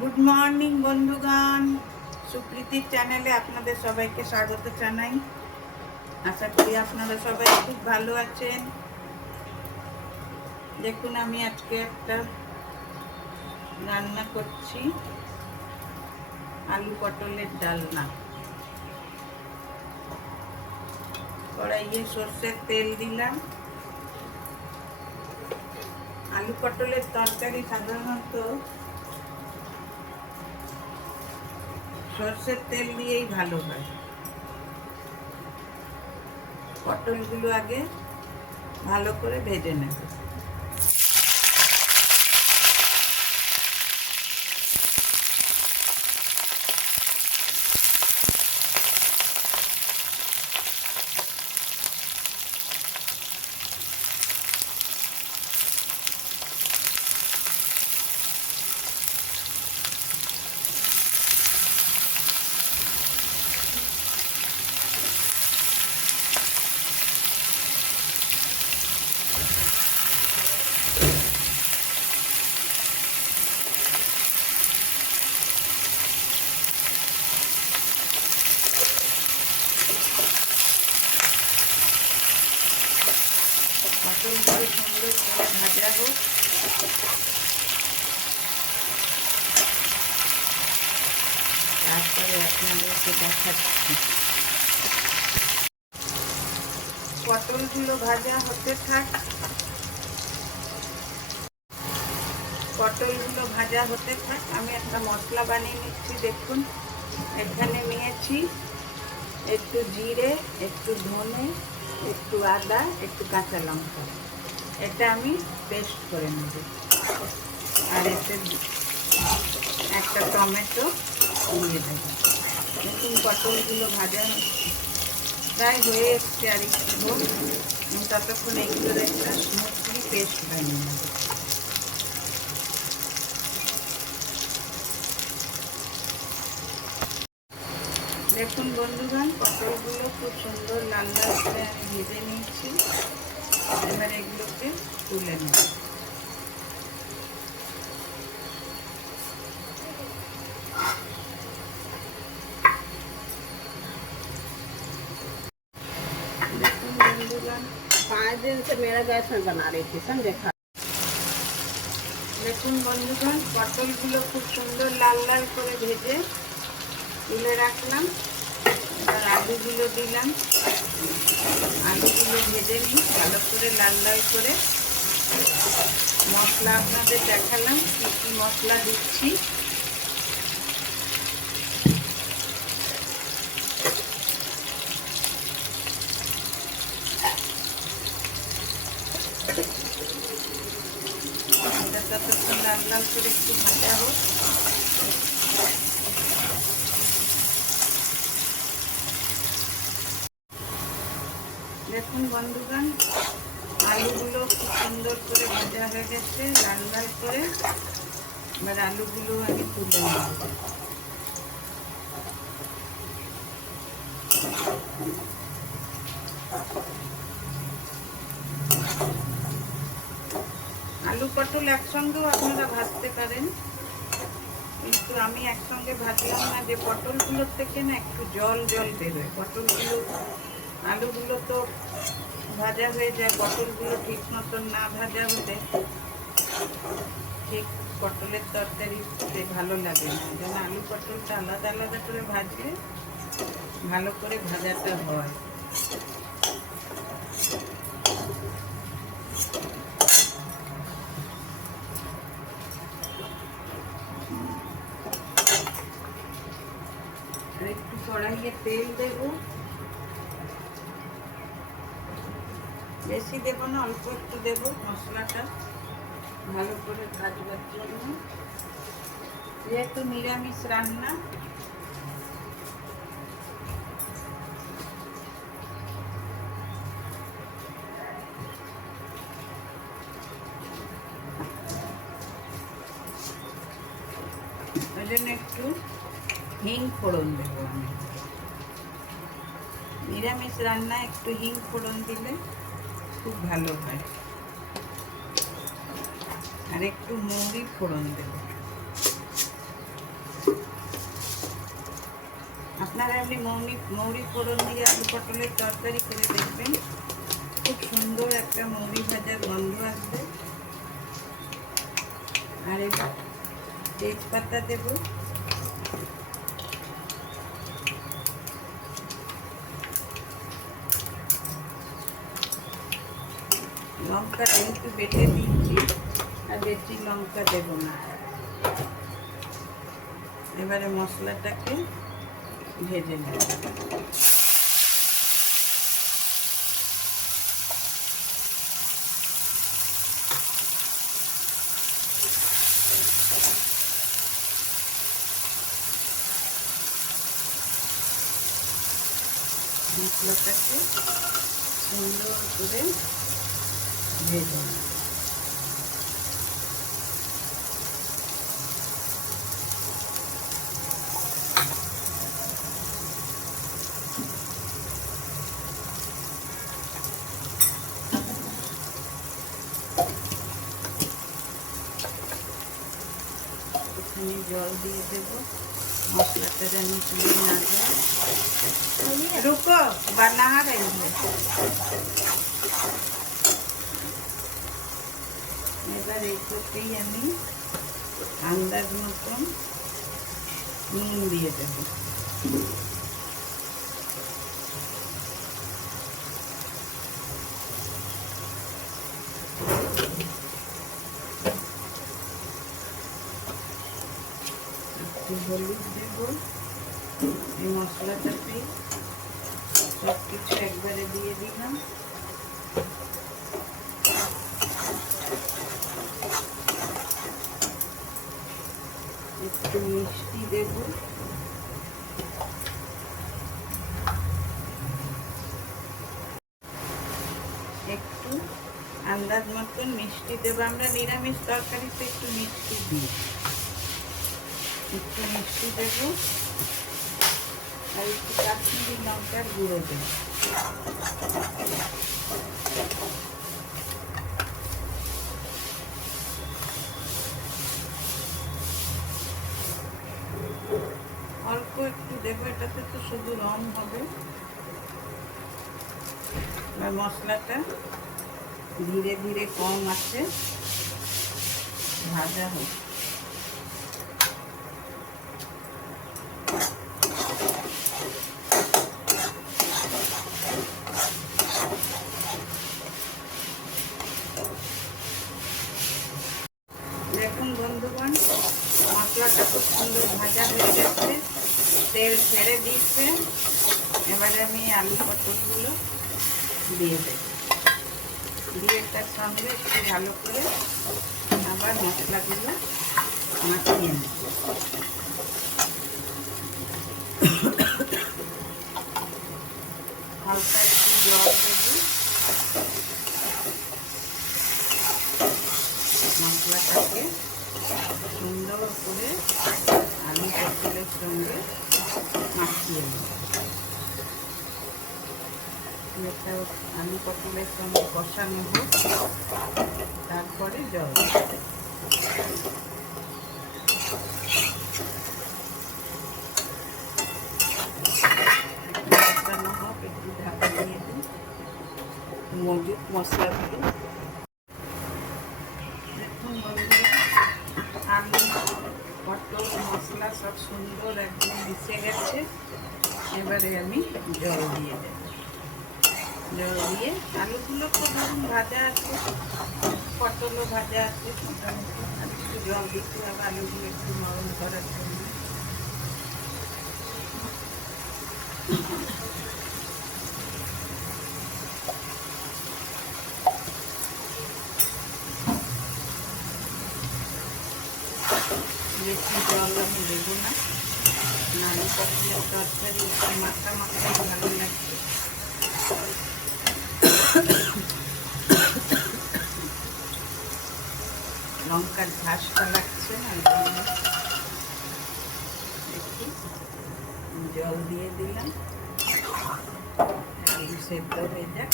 Good morning বন্ধুগণ, সুপ্রীতির চ্যানেলে আপনাদের সবাইকে স্বাগত জানাই। আশা করি আপনারা সবাই খুব ভালো আছেন। দেখুন, আমি আজকে একটা রান্না করছি, আলু পটলের ডালনা। কড়াইয়ে সর্ষের তেল দিলাম। আলু পটলের তরকারি সাধারণত সর্ষের তেল দিয়েই ভালো হয়। পটলগুলো আগে ভালো করে ভেজে নেব। পটলগুলো সুন্দর করে ভাজা হোক। তারপরে আপনাদেরকে দেখাচ্ছি। পটলগুলো ভাজা হতে থাক। আমি একটা মশলা বানিয়ে নিচ্ছি। দেখুন, এখানে নিয়েছি একটু জিরে, একটু ধনে, একটু আদা, একটু কাঁচা লঙ্কা। এটা আমি পেস্ট করে নেব। আর এতে একটা টমেটো দিয়ে দেবো। দেখুন, পটলগুলো ভাজা প্রায় হয়ে এসছে, আর একটু হোক। ততক্ষণ এগুলোর একটা স্মুথলি পেস্ট বানিয়ে নেব। দেখুন বন্ধুগণ, পটলগুলো খুব সুন্দর লাল লাল করে আমি ভেজে নিয়েছি। এবার এগুলোকে তুলে নেব। দেখুন বন্ধুগণ, 5 दिन से मेरा गैस में बना रही थी, समझे। দেখুন বন্ধুগণ, পটলগুলো খুব সুন্দর লাল লাল করে ভেজে তুলে রাখলাম। এবার আলুগুলো দিলাম। আলুগুলো ভেজে নিই ভালো করে লাল লাল করে। মশলা আপনাদের দেখালাম কী কী মশলা দিচ্ছি। ততক্ষণ লাল লাল করে একটু ভাজা হোক। দেখুন বন্ধুগণ, আলুগুলো খুব সুন্দর করে ভাজা হয়ে গেছে লাল লাল করে। এবার আলুগুলো আমি তুলে নেব। আলু পটল একসঙ্গেও আপনারা ভাজতে পারেন, কিন্তু আমি একসঙ্গে ভাজলাম না। যে পটলগুলোর থেকে না একটু জল জল বেরোয়। আলুগুলো তো ভাজা হয়ে যায়, পটলগুলো ঠিক মতন না ভাজা হলে ঠিক পটলের তরকারিতে ভালো লাগে না। যেন আলু পটলটা আলাদা আলাদা করে ভাজলে ভালো করে ভাজাটা হয়। আর একটু কড়াইয়ে তেল দেব, বেশি দেব না, অল্প একটু দেব মশলাটা ভালো করে ভাজবার জন্য। যেহেতু নিরামিষ রান্না, ওই জন্য একটু হিং ফোড়ন দেবো আমি। নিরামিষ রান্না একটু হিং ফোড়ন দিলে খুব ভালো হয়। আর একটু মৌরি ফোড়ন দেব। আপনারা এমনি মৌরি ফোড়ন দিয়ে আলু পটলের তরকারি করে দেখবেন, খুব সুন্দর একটা মৌরি ভাজার গন্ধ আসবে। আর এবার তেজপাতা দেব, লঙ্কা একটু বেটে দিচ্ছি, আর বেশি লঙ্কা দেব না। এবারে মশলাটাকে ভেজে নেব। মশলাটাকে সুন্দর করে ভেজে নেব। এখানে জল দিয়ে দেব, মশলাটা যেন পুড়ে না যায়। রুকো বানা রही है। এবার এই করতেই আমি আন্দাজ মতন নুন দিয়ে দেব। একটু হলুদ দেব। এই মশলাটাতে সব কিছু একবারে দিয়ে দিলাম। একটু মিষ্টি দেব, একটু আন্দাজ মতন মিষ্টি দেব। আমরা নিরামিষ তরকারিতে একটু মিষ্টি দিই। একটু মিষ্টি দেব আর একটু কাশ্মীরি লঙ্কার গুঁড়ো দেব। অল্প একটু দেবো, এটাতে তো শুধু রং হবে। আর মশলাটা ধীরে ধীরে কম আছে ভাজা হোক। দেখুন বন্ধুগণ, মশলাটা খুব সুন্দর ভাজা হয়ে গেছে, তেল ছেড়ে দিয়েছে। এবারে আমি আলু পটলগুলো দিয়ে দেব, দিয়ে তার সঙ্গে একটু ভালো করে আবার মশলাগুলো মাখিয়ে নেব। হালকা একটু জল দেব, মশলাটাকে সুন্দর করে আলু পটলের সঙ্গে মাখিয়ে নেব। এটা আলু পটলের সঙ্গে কষানো হোক, তারপরে জল কষানো হোক। একটু ঢাকা দিয়ে দিই মজুদ মশলা দিয়ে। দেখুন বন্ধুরা, আলু পটল মশলা সব সুন্দর একদম মিশে গেছে। এবারে আমি জল দিয়ে দেব। জল দিয়ে আলুগুলো তো ধরুন ভাজা আছে, পটলও ভাজা আছে মোটামুটি, আর একটু জল দিতে হবে আলুগুলো একটু নরম করার জন্য। বেশি জল আমি দেবো না, আলু পটলের তরকারি একটু মাখা মাখাই ভালো লাগবে। লঙ্কার ঝাঁসটা লাগছে না, একটু জল দিয়ে দিলাম, আলু সেদ্ধ হয়ে যাক।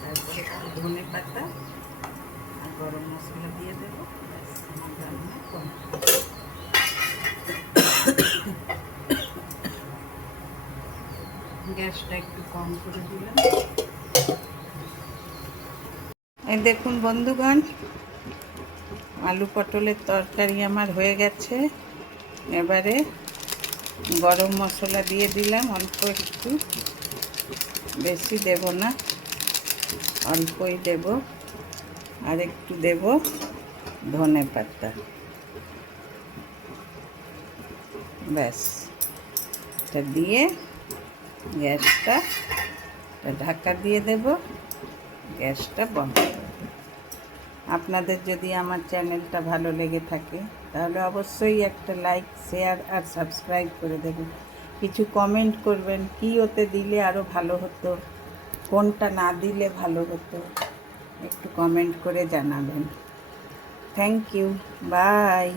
তারপরে ধনে পাতা আর গরম মশলা দিয়ে দেবো। আমার রান্না কমপ্লিট। গ্যাসটা একটু কম করে দিলাম। এই দেখুন বন্ধুগণ, আলু পটলের তরকারি আমার হয়ে গেছে। এবারে গরম মশলা দিয়ে দিলাম অল্প একটু, বেশি দেব না, অল্পই দেব। আর একটু দেব ধনে পাতা। ব্যাস, এটা দিয়ে গ্যাসটা ঢাকা দিয়ে দেব, গ্যাসটা বন্ধ করে দেব। আপনাদের যদি আমার চ্যানেলটা ভালো লেগে থাকে তাহলে অবশ্যই একটা লাইক, শেয়ার আর সাবস্ক্রাইব করে দেবেন। কিছু কমেন্ট করবেন, কী ওতে দিলে আরও ভালো হতো, কোনটা না দিলে ভালো হতো, একটু কমেন্ট করে জানাবেন। Thank you, by.